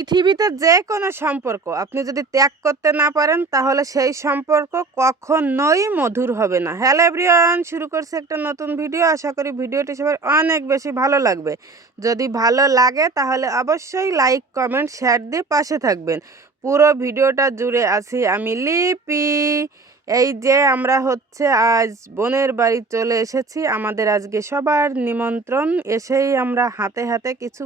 পৃথিবীতে যে কোনো সম্পর্ক আপনি যদি ত্যাগ করতে না পারেন, তাহলে সেই সম্পর্ক কখনোই মধুর হবে না। হ্যালো এভরিওয়ান শুরু করছে একটা নতুন ভিডিও আশা করি ভিডিওটি সবার অনেক বেশি ভালো লাগবে। যদি ভালো লাগে, তাহলে অবশ্যই লাইক কমেন্ট শেয়ার দিয়ে পাশে থাকবেন। পুরো ভিডিওটা জুড়ে আছি আমি লিপি। এই যে আমরা হচ্ছে আজ বোনের বাড়ি চলে এসেছি। আমাদের আজকে সবার নিমন্ত্রণ। এসেই আমরা হাতে হাতে কিছু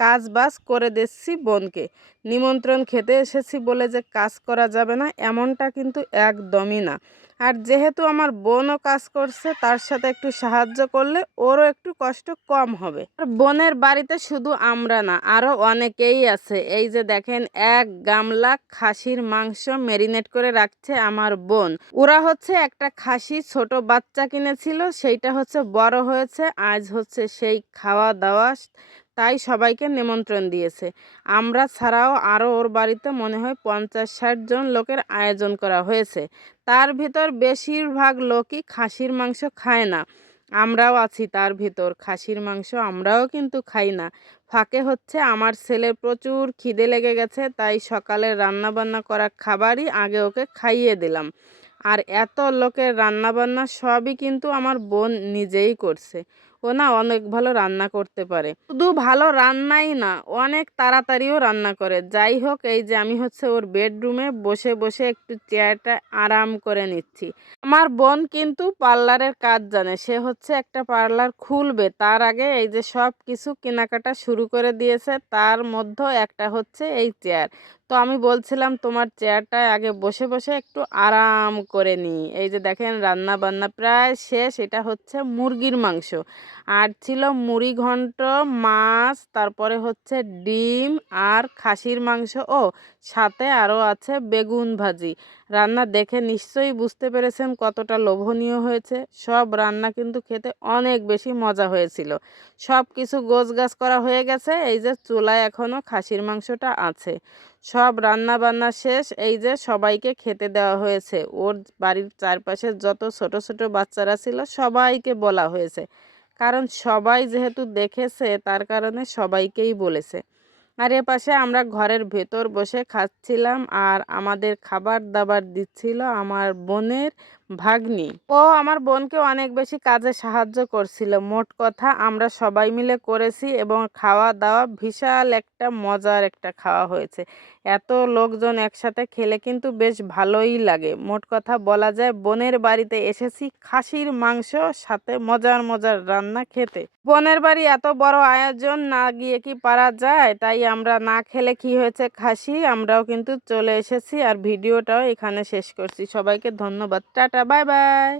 কাজ বাজ করে দিচ্ছি বোনকে। নিমন্ত্রণ খেতে এসেছি বলে যে কাজ করা যাবে না, এমনটা কিন্তু একদমই না। আর যেহেতু আমার বোনও কাজ করছে, তার সাথে একটু সাহায্য করলে ওরও একটু কষ্ট কম হবে। আর বোনের বাড়িতে শুধু আমরা না, আরও অনেকেই আছে। এই যে দেখেন, এক গামলা খাসির মাংস ম্যারিনেট করে রাখছে আমার বোন। ওরা হচ্ছে একটা খাসি ছোট বাচ্চা কিনেছিল, সেইটা হচ্ছে বড় হয়েছে, আজ হচ্ছে সেই খাওয়া দাওয়া তাই সবাইকে নিমন্ত্রণ দিয়েছে। আমরা ছাড়াও আরও ওর বাড়িতে মনে হয় পঞ্চাশ ষাট জন লোকের আয়োজন করা হয়েছে। তার ভিতর বেশিরভাগ লোকই খাসির মাংস খায় না। আমরাও আছি তার ভিতর, খাসির মাংস আমরাও কিন্তু খাই না। ফাঁকে হচ্ছে আমার ছেলের প্রচুর খিদে লেগে গেছে, তাই সকালে রান্না বান্না করা খাবারই আগে ওকে খাইয়ে দিলাম। আর এত লোকের রান্নাবান্না সবই কিন্তু আমার বোন নিজেই করছে। ও না, অনেক ভালো রান্না করতে পারে। শুধু ভালো রান্নাই না, অনেক তাড়াতাড়িও রান্না করে। যাই হোক, এই যে আমি হচ্ছে ওর বেডরুমে বসে বসে একটু চেয়ারটা আরাম করে নিচ্ছি। আমার বোন কিন্তু পার্লারের কাজ জানে। সে হচ্ছে একটা পার্লার খুলবে। তার আগে এই যে সব কিছু কেনাকাটা শুরু করে দিয়েছে, তার মধ্যে একটা হচ্ছে এই চেয়ার তো আমি বলছিলাম, তোমার চেয়ারটায় আগে বসে বসে একটু আরাম করে নিই। এই যে দেখেন রান্না বান্না প্রায় শেষ। এটা হচ্ছে মুরগির মাংস। আর ছিল মুড়ি ঘন্ট, মাছ, তারপরে হচ্ছে ডিম আর খাসির মাংস ও সাথে আরও আছে বেগুন ভাজি। রান্না দেখে নিশ্চয়ই বুঝতে পেরেছেন কতটা লোভনীয় হয়েছে। সব রান্না কিন্তু খেতে অনেক বেশি মজা হয়েছিল। সব কিছু গোছ গাছ করা হয়ে গেছে, এই যে চুলায় এখনও খাসির মাংসটা আছে। সব রান্না বান্না শেষ, এই যে সবাইকে খেতে দেওয়া হয়েছে। ওর বাড়ির চারপাশে যত ছোট ছোট বাচ্চারা ছিল, সবাইকে বলা হয়েছে। কারণ সবাই যেহেতু দেখেছে, তার কারণে সবাইকেই বলেছে। আর এ পাশে আমরা ঘরের ভেতর বসে খাচ্ছিলাম আর আমাদের খাবার দাবার দিচ্ছিল আমার বোনের ভাগ্নি। ও আমার বোনকে অনেক বেশি কাজে সাহায্য করছিল। মোট কথা, আমরা সবাই মিলে করেছি এবং খাওয়া দাওয়া বিশাল একটা মজার একটা খাওয়া হয়েছে। এত লোকজন একসাথে খেলে কিন্তু বেশ ভালোই লাগে। মোট কথা বলা যায়, বোনের বাড়িতে এসেছি খাসির মাংস, সাথে মজার মজার রান্না খেতে। বোনের বাড়ি এত বড় আয়োজন না গিয়ে কি পারা যায়? তাই আমরা না খেলে কি হয়েছে খাসি? আমরাও কিন্তু চলে এসেছি আর ভিডিওটাও এখানে শেষ করছি। সবাইকে ধন্যবাদ। Tata bye bye